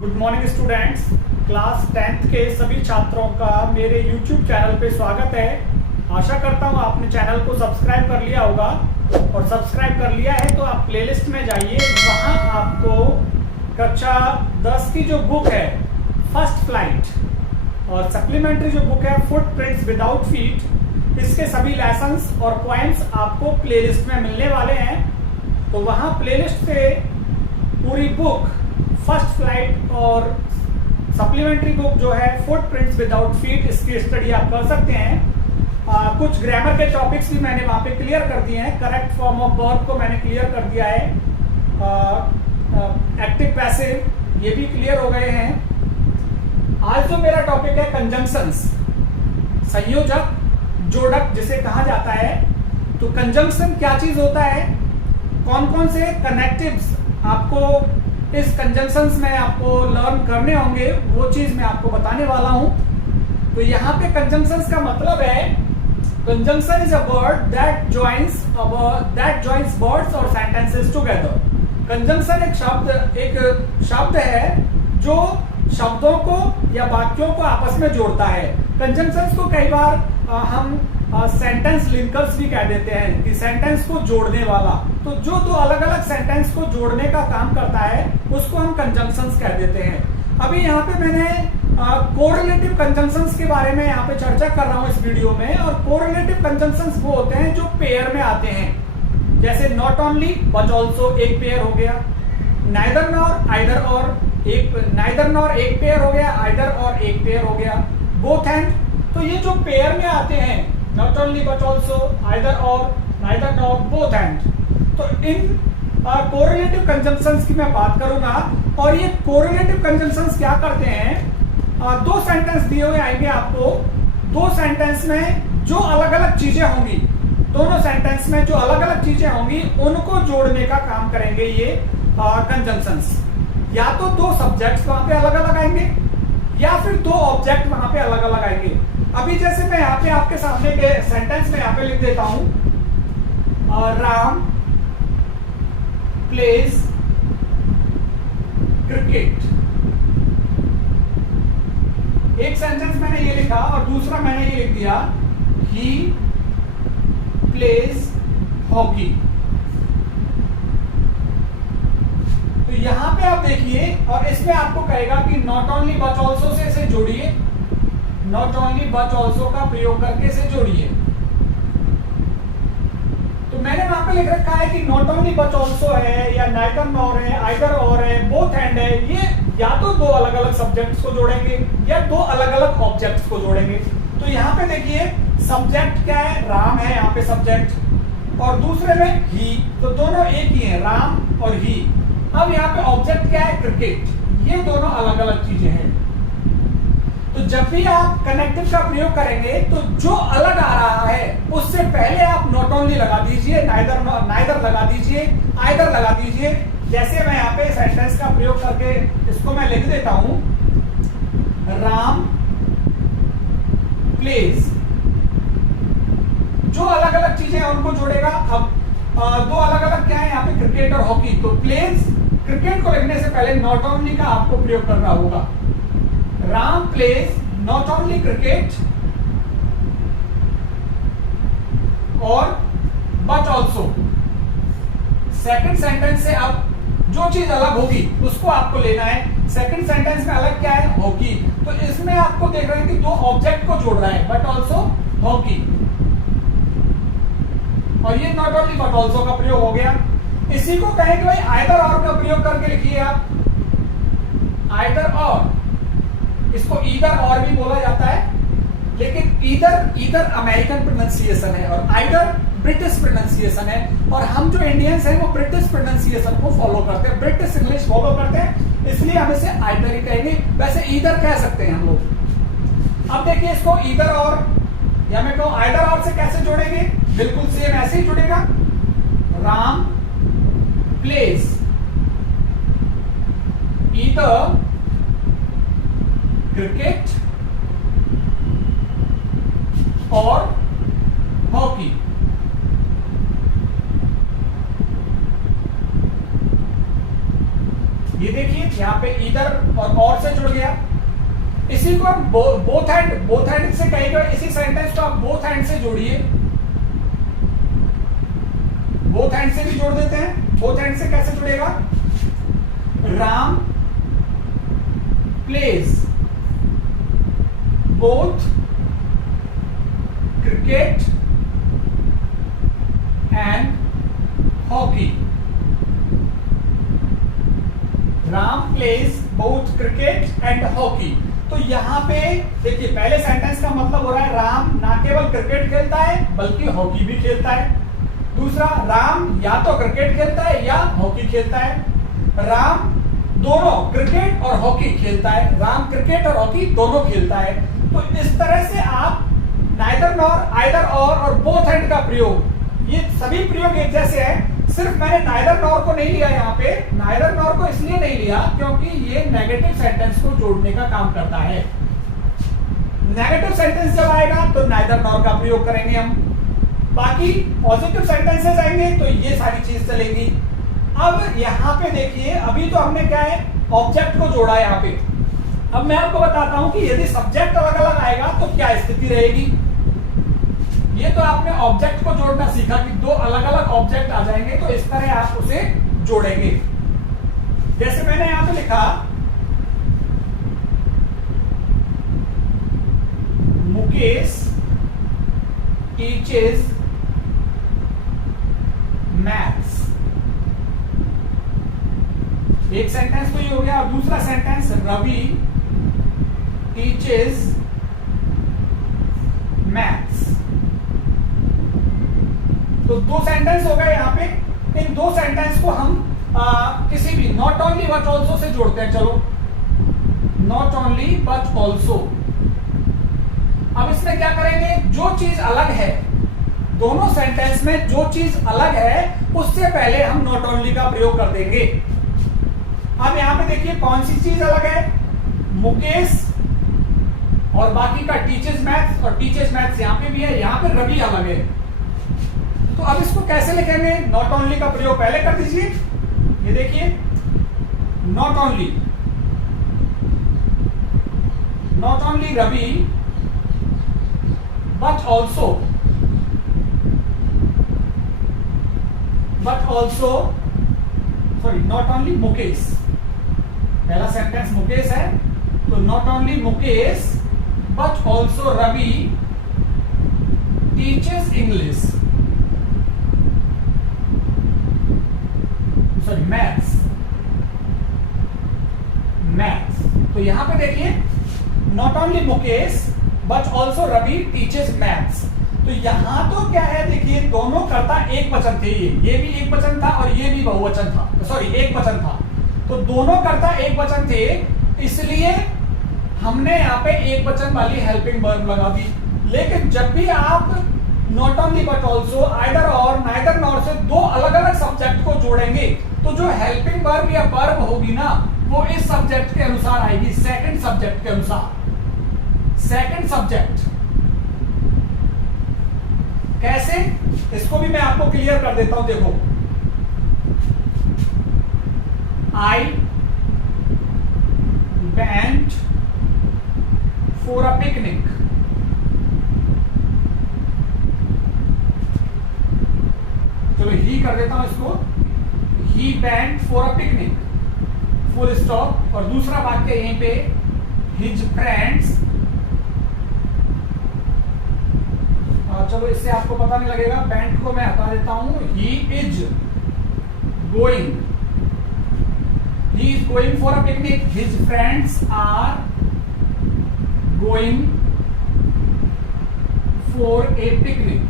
Good morning students. Class 10th के सभी छात्रों का मेरे YouTube चैनल पे स्वागत है। आशा करता हूँ आपने चैनल को सब्सक्राइब कर लिया होगा और सब्सक्राइब कर लिया है तो आप प्लेलिस्ट में जाइए। वहाँ आपको कक्षा 10 की जो बुक है फर्स्ट फ्लाइट और सप्लीमेंट्री जो बुक है फुटप्रिंट्स विदाउट फीट, इसके सभी लेसन्स और पॉइंट्स आपको प्लेलिस्ट में मिलने वाले हैं। तो वहाँ प्लेलिस्ट से पूरी बुक फर्स्ट फ्लाइट और सप्लीमेंट्री बुक जो है फुटप्रिंट्स विदाउट फीट, इसकी स्टडी आप कर सकते हैं। कुछ ग्रामर के टॉपिक्स भी मैंने वहाँ पे क्लियर कर दिए हैं। करेक्ट फॉर्म ऑफ वर्ब को मैंने क्लियर कर दिया है। एक्टिव पैसिव ये भी क्लियर हो गए हैं। आज जो मेरा टॉपिक है कंजंक्शंस, संयोजक जोड़क जिसे कहा जाता है। तो कंजंक्शन क्या चीज होता है, कौन कौन से कनेक्टिव्स आपको इस कंजंक्शंस में आपको लर्न करने होंगे, वो चीज मैं आपको बताने वाला हूं। तो यहाँ पे कंजंक्शंस का मतलब है, conjunction is a word that joins words और सेंटेंसेस टुगेदर। कंजंक्शन एक शब्द है जो शब्दों को या वाक्यों को आपस में जोड़ता है। कंजंक्शंस को कई बार हम सेंटेंस लिंकर्स भी कह देते हैं कि सेंटेंस को जोड़ने वाला। तो जो दो अलग अलग सेंटेंस को जोड़ने का काम करता है उसको हम कंजंक्शंस कह देते हैं। अभी यहाँ पे मैंने कोरिलेटिव कंजंक्शंस के बारे में यहाँ पे चर्चा कर रहा हूँ इस वीडियो में। और कोरिलेटिव कंजंक्शंस वो होते हैं जो पेयर में आते हैं, जैसे नॉट ओनली बट ऑल्सो एक पेयर हो गया, नाइदर नॉर आइदर और नाइदर नॉर एक पेयर हो गया, आइदर और एक पेयर हो गया, बोथ एंड। तो ये जो पेयर में आते हैं not only but also, either और, नाइदर नॉर, बोथ एंड, तो इन कोरिलेटिव कंजंक्शंस की मैं बात करूंगा। और ये कोरिलेटिव कंजंक्शंस क्या करते हैं, दो सेंटेंस दिए हुए आएंगे आपको, दो सेंटेंस में जो अलग अलग चीजें होंगी, दोनों सेंटेंस में जो अलग अलग चीजें होंगी उनको जोड़ने का काम करेंगे ये कंजंक्शंस। या तो दो सब्जेक्ट्स वहां पे अलग अलग आएंगे या फिर दो ऑब्जेक्ट वहां पे अलग अलग आएंगे। अभी जैसे मैं यहाँ पे आपके सामने के सेंटेंस में यहाँ पे लिख देता हूं, राम प्लेज क्रिकेट। एक सेंटेंस मैंने ये लिखा और दूसरा मैंने ये लिख दिया, ही प्लेज हॉकी। तो यहां पे आप देखिए और इसमें आपको कहेगा कि not only but also say इसे जोड़िए, नॉट ओनली बट ऑल्सो का प्रयोग करके इसे जोड़िए। तो मैंने वहां पे लिख रखा है कि नॉट ओनली बट ऑल्सो है या नाइदर नॉर है, आइदर और है, बोथ एंड है। ये या तो दो अलग अलग सब्जेक्ट्स को जोड़ेंगे या दो अलग अलग ऑब्जेक्ट्स को जोड़ेंगे। तो यहाँ पे देखिए सब्जेक्ट क्या है, राम है यहाँ पे सब्जेक्ट, और दूसरे में ही, तो दोनों एक ही है, राम और ही। अब यहाँ पे ऑब्जेक्ट क्या है, क्रिकेट। ये दोनों अलग अलग चीजें हैं। तो जब भी आप कनेक्टिव का प्रयोग करेंगे तो जो अलग आ रहा है उससे पहले आप नॉट ओनली लगा दीजिए, नाइदर लगा दीजिए, आइदर लगा दीजिए। जैसे मैं यहाँ पे सेंटेंस का प्रयोग करके इसको मैं लिख देता हूं, राम प्लेज। जो अलग अलग चीजें हैं उनको जोड़ेगा। अब दो अलग अलग क्या है यहाँ पे, क्रिकेट और हॉकी। तो प्लेज, क्रिकेट को लिखने से पहले नॉट ओनली का आपको प्रयोग करना होगा। Ram plays not only cricket और बट ऑल्सो। सेकंड सेंटेंस से अब जो चीज अलग होगी उसको आपको लेना है। सेकंड सेंटेंस में अलग क्या है, हॉकी। तो इसमें आपको देख रहे हैं कि दो ऑब्जेक्ट को जोड़ रहा है, बट ऑल्सो हॉकी। और ये नॉट ओनली बट ऑल्सो का प्रयोग हो गया। इसी को कहें कि भाई आइदर और का प्रयोग करके लिखिए आप, आइदर और। इसको ईदर और भी बोला जाता है, लेकिन ईदर अमेरिकन प्रोनाउंसिएशन है और आइदर ब्रिटिश प्रोनाउंसिएशन है। और हम जो इंडियंस हैं वो ब्रिटिश प्रोनाउंसिएशन को फॉलो करते हैं, ब्रिटिश इंग्लिश फॉलो करते हैं, इसलिए हम इसे आइदर ही कहेंगे। वैसे ईदर कह सकते हैं हम लोग। अब देखिए इसको ईदर और या मैं कहूं आइदर और से कैसे जोड़ेंगे, बिल्कुल सेम ऐसे ही जुड़ेगा। राम प्लेज ईदर क्रिकेट और हॉकी। ये देखिए यहाँ पे ईदर और से जुड़ गया। इसी को हम बोथ हैंड से कहेंगे, इसी सेंटेंस को आप बोथ हैंड से जोड़िए, बोथ हैंड से भी जोड़ देते हैं। बोथ हैंड से कैसे जुड़ेगा? Ram plays both cricket and hockey. Ram plays both cricket and hockey. तो यहां पे देखिए पहले सेंटेंस का मतलब हो रहा है राम ना केवल क्रिकेट खेलता है बल्कि हॉकी भी खेलता है। दूसरा, राम या तो क्रिकेट खेलता है या हॉकी खेलता है। राम दोनों क्रिकेट और हॉकी खेलता है। राम क्रिकेट और हॉकी दोनों खेलता है। तो इस तरह से आप नाइदर नॉर, आइदर और बोथ हैंड का प्रयोग, ये सभी प्रयोग एक जैसे हैं। सिर्फ मैंने नाइदर नॉर को नहीं लिया यहाँ पे। नाइदर नॉर को इसलिए नहीं लिया क्योंकि ये नेगेटिव सेंटेंस को जोड़ने का काम करता है। नेगेटिव सेंटेंस जब आएगा तो नाइदर नॉर का प्रयोग करेंगे हम। बाकी पॉजिटिव सेंटेंसेस आएंगे तो ये सारी चीज चलेगी। अब यहाँ पे देखिए, अभी तो हमने क्या है, ऑब्जेक्ट को जोड़ा है यहाँ पे। अब मैं आपको बताता हूं कि यदि सब्जेक्ट अलग अलग आएगा तो क्या स्थिति रहेगी। ये तो आपने ऑब्जेक्ट को जोड़ना सीखा कि दो अलग अलग ऑब्जेक्ट आ जाएंगे तो इस तरह आप उसे जोड़ेंगे। जैसे मैंने यहां पे लिखा, मुकेश टीचेस मैथ्स। एक सेंटेंस तो ये हो गया। और दूसरा सेंटेंस, रवि टीचेस मैथ्स। तो दो सेंटेंस हो गए यहाँ पे। इन दो सेंटेंस को हम किसी भी not only but also say जोड़ते हैं। चलो, नॉट ओनली बट ऑल्सो। अब इसमें क्या करेंगे, जो चीज अलग है दोनों सेंटेंस में, जो चीज अलग है उससे पहले हम नॉट ओनली का प्रयोग कर देंगे। अब यहां पे देखिए कौन सी चीज अलग है, मुकेश और बाकी का टीचर्स मैथ्स, और टीचर्स मैथ्स यहां पे भी है, यहां पे रवि अलग है। तो अब इसको कैसे लिखेंगे, नॉट ओनली का प्रयोग पहले कर दीजिए। ये देखिए, not only Ravi but also sorry, not only Mukesh. पहला सेंटेंस मुकेश है तो not only Mukesh but also Ravi teaches English, sorry maths. तो यहां पे देखिए, not only Mukesh but also Ravi teaches maths. तो यहां तो क्या है, देखिए दोनों कर्ता एक वचन थे। ये भी एक वचन था और ये भी बहुवचन था, सॉरी एक वचन था। तो दोनों कर्ता एक वचन थे, इसलिए हमने यहाँ पे एक वचन वाली हेल्पिंग वर्ब लगा दी। लेकिन जब भी आप not only but also, either और, नाइदर नॉर से दो अलग अलग सब्जेक्ट को जोड़ेंगे तो जो हेल्पिंग वर्ब या वर्ब होगी ना, वो इस सब्जेक्ट के अनुसार आएगी, सेकंड सब्जेक्ट के अनुसार। सेकंड सब्जेक्ट कैसे, इसको भी मैं आपको क्लियर कर देता हूं। देखो, I went for a picnic. चलो ही कर देता हूं इसको, he went for a picnic, full stop. और दूसरा वाक्य यहीं पे, हिज फ्रेंड्स। चलो इससे आपको पता नहीं लगेगा, वेंट को मैं हटा देता हूं, he is going for a picnic, his friends are going for a picnic.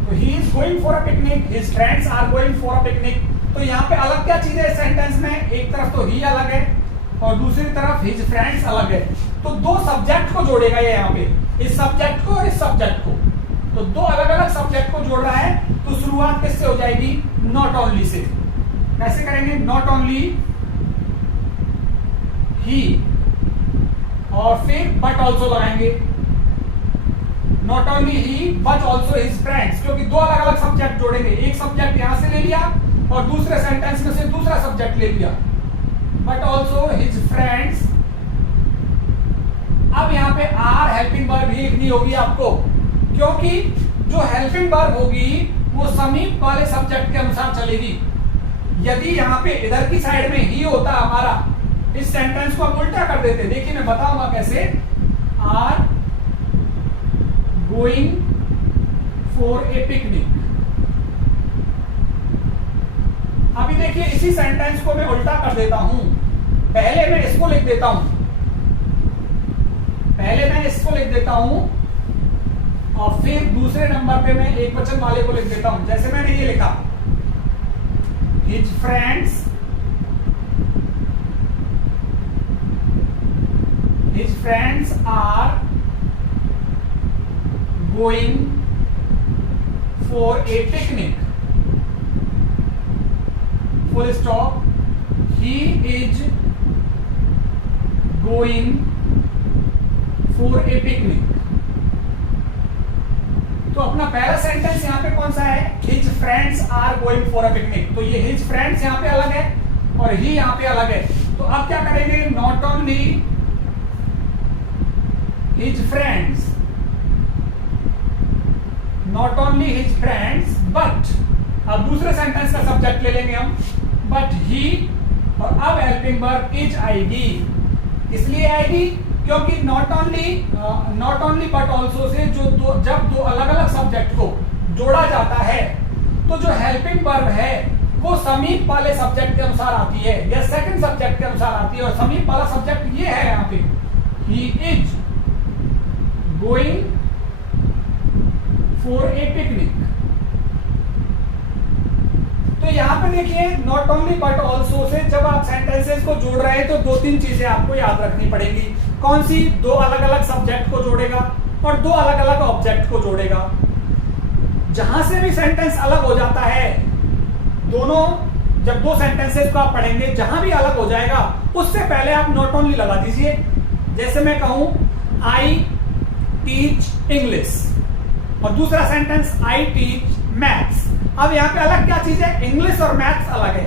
तो he is going for a picnic, his friends are going for a picnic. तो यहाँ पे अलग क्या चीज है सेंटेंस में, एक तरफ तो ही अलग है और दूसरी तरफ हिज फ्रेंड्स अलग है। तो दो सब्जेक्ट को जोड़ेगा ये यहाँ पे, इस सब्जेक्ट को और इस सब्जेक्ट को। तो दो अलग अलग सब्जेक्ट को जोड़ रहा है, तो शुरुआत किससे हो जाएगी, नॉट ओनली से। कैसे करेंगे, नॉट ओनली ही और फिर बट ऑल्सो लगाएंगे। Not only he but also his friends, क्योंकि दो अलग अलग सब्जेक्ट जोड़ेंगे। एक सब्जेक्ट यहां से ले लिया और दूसरे सेंटेंस में से दूसरा सब्जेक्ट ले लिया, बट ऑल्सो हिज फ्रेंड्स। अब यहाँ पे आर हेल्पिंग वर्ब ही लिखनी होगी आपको, क्योंकि जो हेल्पिंग वर्ब होगी वो समीप वाले सब्जेक्ट के अनुसार चलेगी। यदि यहाँ पे इधर की साइड में ही होता हमारा, इस सेंटेंस को हम उल्टा कर देते। देखिए मैं बताऊंगा कैसे। Are going for a picnic. अभी देखिए इसी सेंटेंस को मैं उल्टा कर देता हूं। पहले मैं इसको लिख देता हूं, और फिर दूसरे नंबर पे मैं एक वचन वाले को लिख देता हूं। जैसे मैंने ये लिखा, his friends are going for a picnic, full stop, he is going for a picnic. तो अपना पहला सेंटेंस यहां पे कौन सा है? His friends are going for a picnic. तो ये हिज फ्रेंड्स यहां पे अलग है और ही यहां पे अलग है। तो अब क्या करेंगे? Not only his friends, but, अब दूसरे सेंटेंस का सब्जेक्ट ले लेंगे हम, बट ही, और अब हेल्पिंग वर्ब इज आएगी। इसलिए आएगी क्योंकि not only but also say जब दो अलग अलग सब्जेक्ट को जोड़ा जाता है तो जो हेल्पिंग वर्ब है वो समीप वाले सब्जेक्ट के अनुसार आती है या सेकंड सब्जेक्ट के अनुसार आती है। और समीप वाला सब्जेक्ट ये है यहाँ पे, ही is going for a picnic. तो यहां पे देखिए not only but also say जब आप सेंटेंसेस को जोड़ रहे हैं तो दो तीन चीजें आपको याद रखनी पड़ेगी। कौन सी? दो अलग अलग सब्जेक्ट को जोड़ेगा और दो अलग अलग ऑब्जेक्ट को जोड़ेगा। जहां से भी सेंटेंस अलग हो जाता है, दोनों जब दो सेंटेंसेस को आप पढ़ेंगे जहां भी अलग हो जाएगा उससे पहले आप नॉट ओनली लगा दीजिए। जैसे मैं कहूं आई टीच इंग्लिश और दूसरा सेंटेंस आई टीच मैथ्स। अब यहाँ पे अलग क्या चीज है? इंग्लिश और मैथ्स अलग है।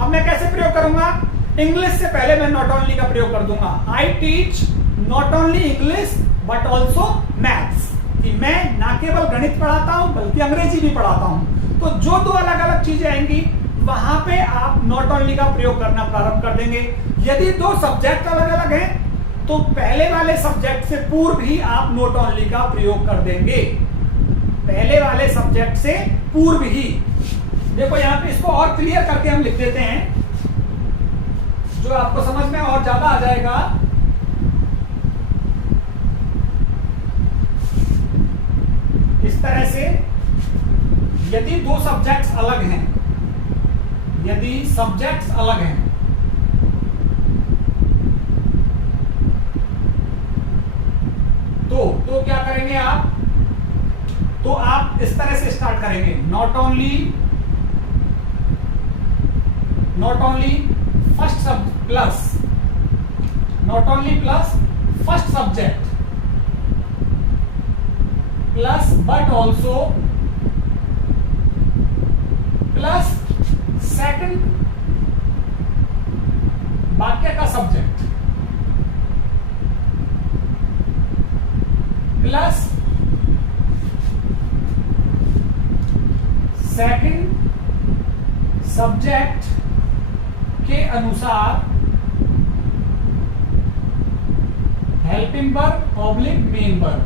अब मैं कैसे प्रयोग करूंगा? इंग्लिश से पहले मैं नॉट ओनली का प्रयोग कर दूंगा। I teach not only English but also maths, कि मैं ना केवल गणित पढ़ाता हूं बल्कि अंग्रेजी भी पढ़ाता हूं। तो जो दो अलग अलग चीजें आएंगी वहां पे आप नॉट ओनली का प्रयोग करना प्रारंभ कर देंगे। यदि दो सब्जेक्ट अलग अलग हैं तो पहले वाले सब्जेक्ट से पूर्व ही आप नॉट ओनली का प्रयोग कर देंगे। पहले वाले सब्जेक्ट से पूर्व ही। देखो यहां पे इसको और क्लियर करके हम लिख देते हैं, जो आपको समझ में और ज्यादा आ जाएगा। इस तरह से यदि दो सब्जेक्ट्स अलग हैं, तो क्या करेंगे आप? तो आप इस तरह से स्टार्ट करेंगे, not only first first subject plus but also plus second वाक्य का सब्जेक्ट प्लस सेकंड सब्जेक्ट के अनुसार helping verb oblique main verb.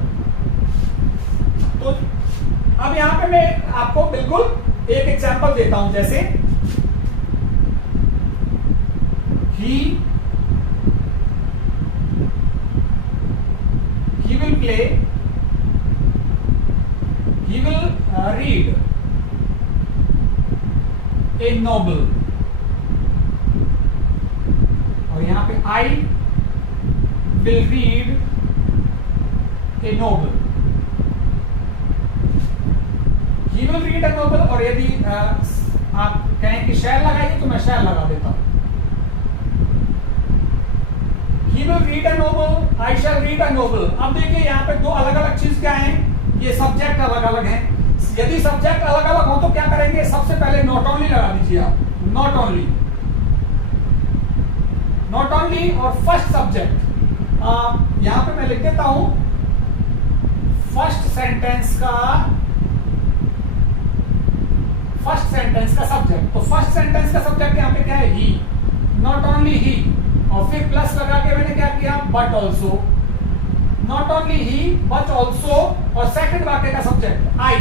तो अब यहां पे मैं आपको बिल्कुल एक एग्जांपल देता हूं। जैसे he will play, he will read A novel, और यहां पे I will read A novel. He will read A novel, और यदि आप कहें कि शैल लगाइए तो मैं शैल लगा देता हूं। He will read a novel, I shall read a novel। अब देखिए यहाँ पे दो अलग अलग चीज क्या है, ये सब्जेक्ट अलग अलग हैं। यदि सब्जेक्ट अलग अलग हो तो क्या करेंगे, सबसे पहले नॉट ओनली लगा दीजिए आप, नॉट ओनली, नॉट ओनली और फर्स्ट सब्जेक्ट। यहां पे मैं लिख देता हूं फर्स्ट सेंटेंस का सब्जेक्ट। तो फर्स्ट सेंटेंस का सब्जेक्ट यहां पे क्या है, ही, नॉट ओनली ही, और फिर प्लस लगा के मैंने क्या किया, but also, not only he but also, और सेकंड वाक्य का सब्जेक्ट आई,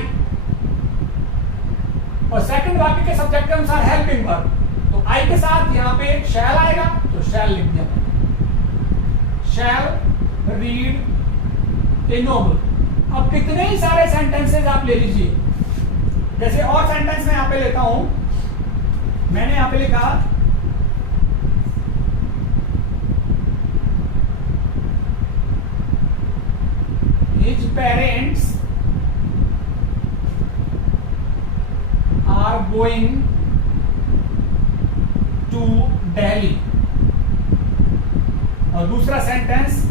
और सेकंड वाक्य के सब्जेक्ट के अनुसार हेल्पिंग वर्ब। तो आई के साथ यहां पे शैल आएगा, तो शैल लिख दिया, शैल रीड ए नोवेल। अब कितने ही सारे सेंटेंसेस आप ले लीजिए, जैसे और सेंटेंस में यहां पे लेता हूं, मैंने यहां पे लिखा his parents are going to Delhi। और दूसरा सेंटेंस,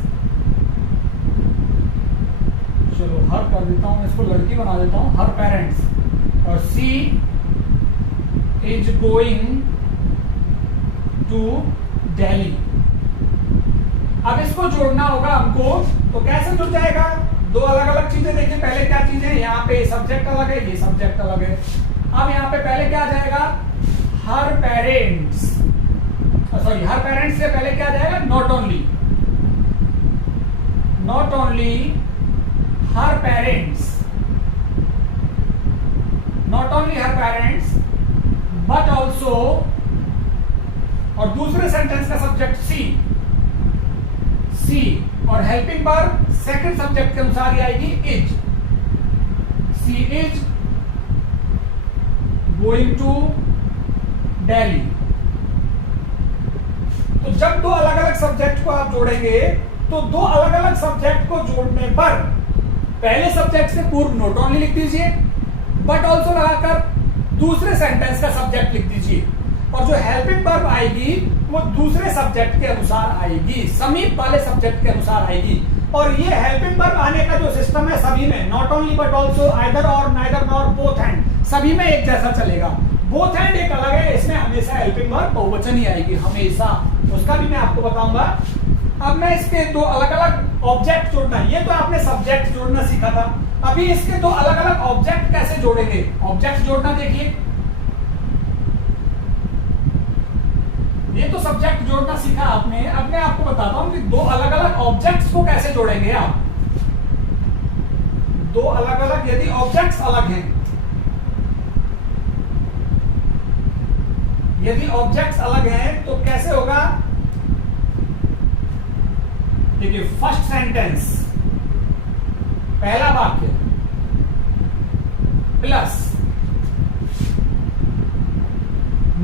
चलो हर कर देता हूं, इसको लड़की बना देता हूं, हर पेरेंट्स, और सी इज गोइंग टू दिल्ली। अब इसको जोड़ना होगा हमको, तो कैसे जुड़ जाएगा, दो अलग अलग चीजें देखिए, पहले क्या चीजें, यहाँ पे सब्जेक्ट अलग है, ये सब्जेक्ट अलग है। अब यहाँ पे पहले क्या आ जाएगा, हर पेरेंट्स, सॉरी हर पेरेंट्स से पहले क्या आ जाएगा, not only, not only her parents, not only her parents but also, और दूसरे सेंटेंस का सब्जेक्ट सी, सी, और हेल्पिंग वर्ब सेकंड सब्जेक्ट के अनुसार ही आएगी, is, she is going to Delhi. तो जब दो अलग अलग सब्जेक्ट को आप जोड़ेंगे, तो दो अलग अलग सब्जेक्ट को जोड़ने पर पहले सब्जेक्ट से पूर्व नॉट ओनली लिख दीजिए, बट ऑल्सो लगाकर दूसरे सेंटेंस का सब्जेक्ट लिख दीजिए, और जो हेल्पिंग वर्ब आएगी वो दूसरे सब्जेक्ट के अनुसार आएगी, समीप वाले सब्जेक्ट के अनुसार आएगी। और ये हेल्पिंग वर्ब आने का जो सिस्टम है सभी में, not only but also, either और, नाइदर नॉर, बोथ एंड, सभी में एक जैसा चलेगा। बोथ एंड एक अलग है, इसमें हमेशा हेल्पिंग वर्ब बहुवचन ही आएगी हमेशा, उसका भी मैं आपको बताऊंगा। अब मैं इसके दो अलग अलग ऑब्जेक्ट जोड़ना, ये तो आपने सब्जेक्ट जोड़ना सीखा था, अभी इसके दो अलग अलग ऑब्जेक्ट कैसे जोड़ेंगे, ऑब्जेक्ट जोड़ना देखिए, ये तो सब्जेक्ट जोड़ना सीखा आपने, अब मैं आपको बताता हूं कि दो अलग अलग ऑब्जेक्ट्स को कैसे जोड़ेंगे आप। दो अलग अलग, यदि ऑब्जेक्ट्स अलग हैं, यदि ऑब्जेक्ट्स अलग हैं तो कैसे होगा, देखिए फर्स्ट सेंटेंस, पहला वाक्य plus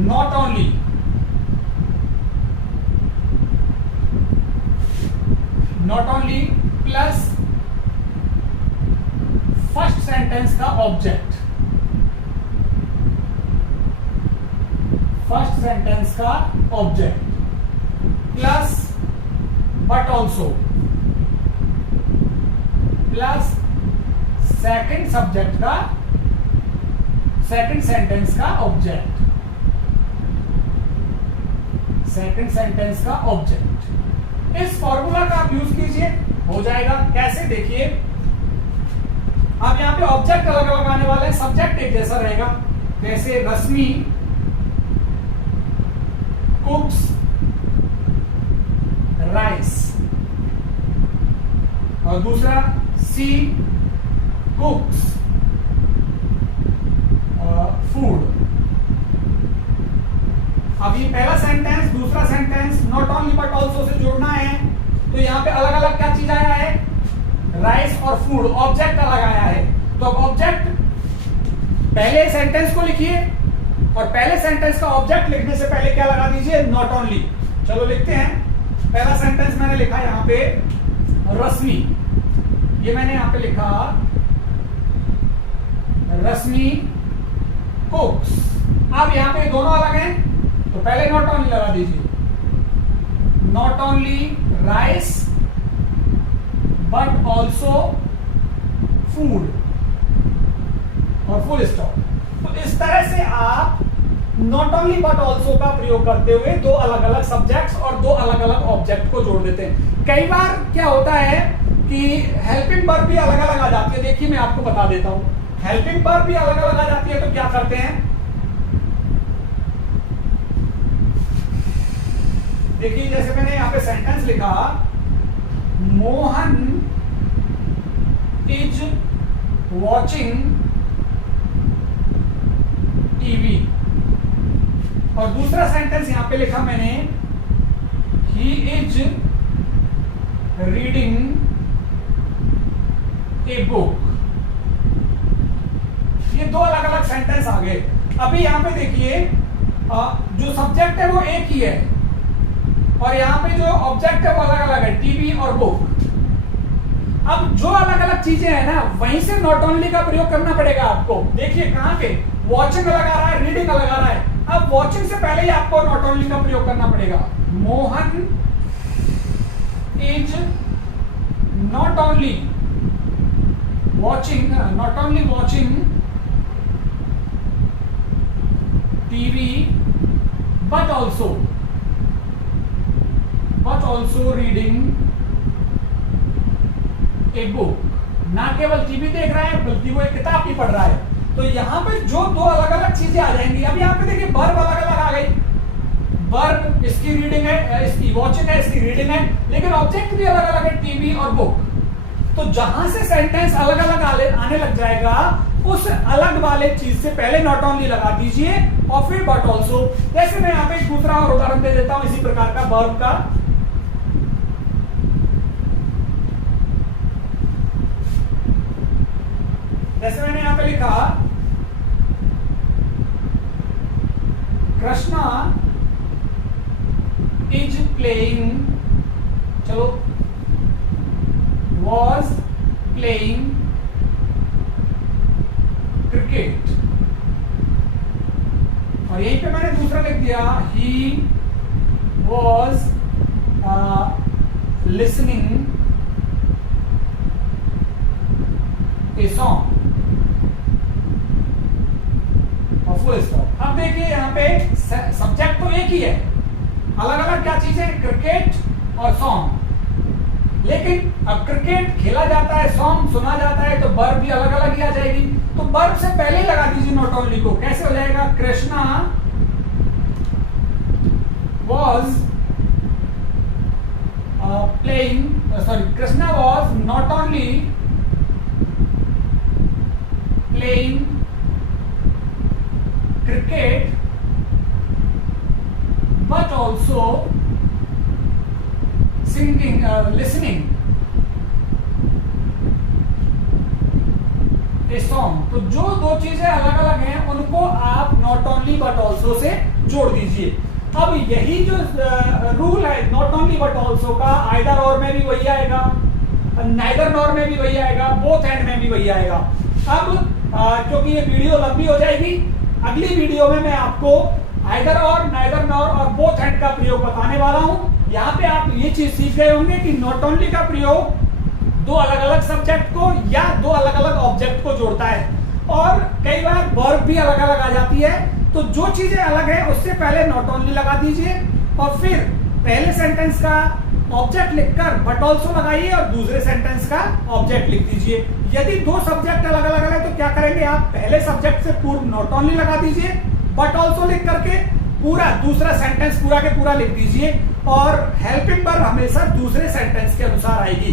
not only, not only plus first sentence का ऑब्जेक्ट, फर्स्ट सेंटेंस का object plus but also plus second subject का, सेकंड सेंटेंस का ऑब्जेक्ट, सेकंड सेंटेंस का ऑब्जेक्ट। इस फॉर्मूला का आप यूज कीजिए, हो जाएगा। कैसे देखिए, अब यहां पे ऑब्जेक्ट अलग अलग आने वाले हैं, सब्जेक्ट एक जैसा रहेगा, जैसे रश्मि कुक्स राइस, और दूसरा सी कुक्स फूड। अब ये पहला सेंटेंस, दूसरा sentence not only but also say जोड़ना है, तो यहाँ पे अलग अलग क्या चीज आया है, राइस और फूड, ऑब्जेक्ट अलग आया है। तो अब ऑब्जेक्ट पहले सेंटेंस को लिखिए, और पहले सेंटेंस का ऑब्जेक्ट लिखने से पहले क्या लगा दीजिए, नॉट ओनली। चलो लिखते हैं, पहला सेंटेंस मैंने लिखा यहाँ पे रश्मि, ये मैंने यहाँ पे लिखा रश्मि कुक्स। अब यहाँ पे दोनों अलग हैं, तो पहले नॉट ओनली लगा दीजिए, not only rice but also food. और फुल स्टॉप। तो इस तरह से आप नॉट ओनली बट ऑल्सो का प्रयोग करते हुए दो अलग अलग सब्जेक्ट्स और दो अलग अलग ऑब्जेक्ट को जोड़ देते हैं। कई बार क्या होता है कि हेल्पिंग वर्ब भी अलग अलग आ जाती है। देखिए मैं आपको बता देता हूं, हेल्पिंग वर्ब भी अलग अलग आ जाती है तो क्या करते हैं, देखिए जैसे मैंने यहां पे सेंटेंस लिखा, मोहन इज वॉचिंग टीवी, और दूसरा सेंटेंस यहां पे लिखा मैंने, he is reading a book. ये दो अलग अलग सेंटेंस आ गए। अभी यहां पे देखिए जो सब्जेक्ट है वो एक ही है और यहाँ पे जो ऑब्जेक्ट है वो अलग अलग है, टीवी और बुक। अब जो अलग अलग चीजें हैं ना, वहीं से नॉट ओनली का प्रयोग करना पड़ेगा आपको। देखिए कहां पे वॉचिंग अलग आ रहा है, रीडिंग अलग आ रहा है। अब वॉचिंग से पहले ही आपको नॉट ओनली का प्रयोग करना पड़ेगा। Mohan is not only watching TV but also reading a book. ना केवल टीवी देख रहा है बल्कि वो एक किताब भी पढ़ रहा है। तो यहां पे जो दो अलग अलग चीजें आ जाएंगी, अब यहां पे देखिए वर्ब अलग अलग आ गई। वर्ब इसकी रीडिंग है, इसकी वॉचिंग है, इसकी रीडिंग है, लेकिन ऑब्जेक्ट भी अलग अलग है, टीवी और बुक। तो जहां से सेंटेंस अलग अलग आने लग जाएगा, उस अलग वाले चीज से पहले नॉट ओनली लगा दीजिए और फिर बट ऑल्सो। जैसे मैं यहां पे एक दूसरा और उदाहरण दे देता हूं इसी प्रकार का वर्ब का। जैसे मैंने यहां पे लिखा, कृष्णा इज प्लेइंग, चलो वॉज प्लेइंग क्रिकेट, और यहीं पे मैंने दूसरा लिख दिया, he was listening a song, और फुल स्टॉप। अब देखिए यहाँ पे सब्जेक्ट तो एक ही है, अलग अलग क्या चीजें, क्रिकेट और सॉन्ग। लेकिन अब क्रिकेट खेला जाता है, सॉन्ग सुना जाता है, तो वर्ब भी अलग अलग ही आ जाएगी। तो वर्ब से पहले ही लगा दीजिए नॉट ओनली को। कैसे हो जाएगा, Krishna was Krishna was not only playing cricket but also singing, listening a song। तो जो दो चीजें अलग अलग हैं उनको आप not only but also say जोड़ दीजिए। अब यही जो रूल है नॉट ओनली बट ऑल्सो का, आइदर और में भी वही आएगा, नाइदर नॉर में भी वही आएगा, बोथ एंड में भी वही आएगा। अब क्योंकि ये वीडियो लंबी हो जाएगी, अगली वीडियो में मैं आपको आइदर और, नाइदर नॉर और बोथ एंड का प्रयोग बताने वाला हूं। यहाँ पे आप ये चीज सीख गए होंगे कि नॉट ओनली का प्रयोग दो अलग अलग सब्जेक्ट को या दो अलग अलग ऑब्जेक्ट को जोड़ता है, और कई बार वर्ब भी अलग अलग आ जाती है। तो जो चीजें अलग है उससे पहले नॉट ओनली लगा दीजिए और फिर पहले सेंटेंस का ऑब्जेक्ट लिखकर बट ऑल्सो लगाइए और दूसरे सेंटेंस का ऑब्जेक्ट लिख दीजिए। यदि दो सब्जेक्ट अलग अलग है तो क्या करेंगे आप, पहले सब्जेक्ट से पूर्व नॉट ओनली लगा दीजिए, बट ऑल्सो लिख करके पूरा दूसरा सेंटेंस पूरा के पूरा लिख दीजिए, और हेल्पिंग वर्ब हमेशा दूसरे सेंटेंस के अनुसार आएगी।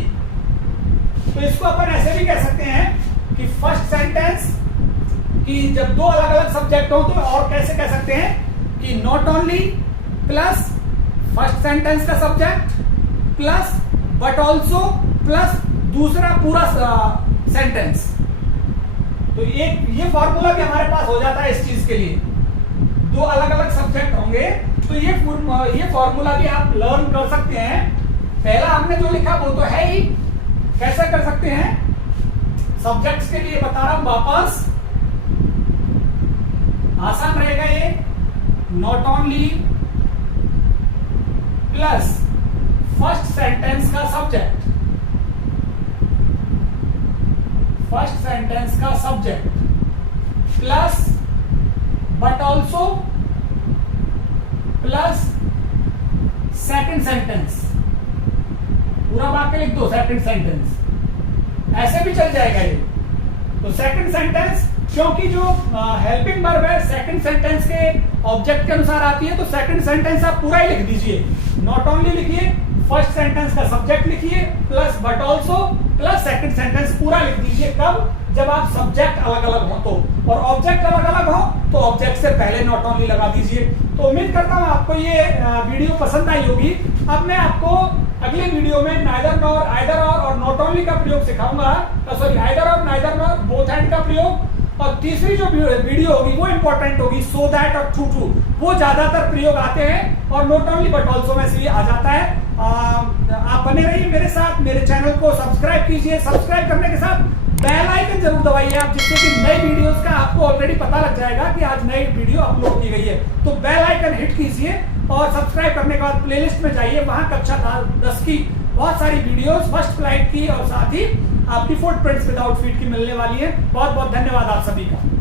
तो इसको अपन ऐसे भी कह सकते हैं कि फर्स्ट सेंटेंस कि जब दो अलग अलग सब्जेक्ट हो तो और कैसे कह सकते हैं कि not only plus first sentence का subject plus but also plus दूसरा पूरा सेंटेंस। तो ये फॉर्मूला भी हमारे पास हो जाता है इस चीज के लिए। दो अलग अलग सब्जेक्ट होंगे तो ये फॉर्मूला भी आप लर्न कर सकते हैं। पहला हमने जो लिखा वो तो है ही, कैसे कर सकते हैं, सब्जेक्ट्स के लिए बता रहा हूं वापस, आसान रहेगा ये। Not only plus first sentence का सब्जेक्ट, फर्स्ट सेंटेंस का subject plus but also plus second sentence, पूरा वाक्य लिख दो सेकंड सेंटेंस, ऐसे भी चल जाएगा ये। तो सेकंड सेंटेंस, क्योंकि जो हेल्पिंग वर्ब है सेकंड सेंटेंस के ऑब्जेक्ट के अनुसार आती है, तो सेकंड सेंटेंस आप पूरा ही लिख दीजिए, नॉट ओनली लिखिए फर्स्ट सेंटेंस का सब्जेक्ट लिखिए plus but also plus second sentence पूरा लिख दीजिए। कब? जब आप सब्जेक्ट अलग अलग हो तो, और ऑब्जेक्ट अलग अलग हो तो ऑब्जेक्ट से पहले नॉट ओनली लगा दीजिए। तो उम्मीद करता हूं आपको ये वीडियो पसंद आई होगी। अब मैं आपको अगले वीडियो में नाइदर नॉर, आइदर और नॉट ओनली का प्रयोग सिखाऊंगा, सॉरी आइदर और नाइदर नॉर, बोथ एंड का प्रयोग। और तीसरी जो वीडियो होगी वो इंपॉर्टेंट होगी, सो दैट और टू टू, वो ज्यादातर प्रयोग आते हैं और नॉट ओनली बट ऑल्सो में से ये आ जाता है। आप बने रहिए मेरे साथ, मेरे चैनल को सब्सक्राइब कीजिए, सब्सक्राइब करने के साथ बेल आइकन जरूर दबाइए आप, जिससे कि नई वीडियोस का आपको ऑलरेडी पता लग जाएगा कि आज नई वीडियो अपलोड की गई है। तो बेल आइकन हिट कीजिए और सब्सक्राइब करने के बाद प्लेलिस्ट में जाइए, वहां कक्षा 10 की बहुत सारी वीडियोस फर्स्ट फ्लाइट की और साथ ही आपकी फुटप्रिंट्स विदाउट फीट की मिलने वाली है। बहुत बहुत धन्यवाद आप सभी का।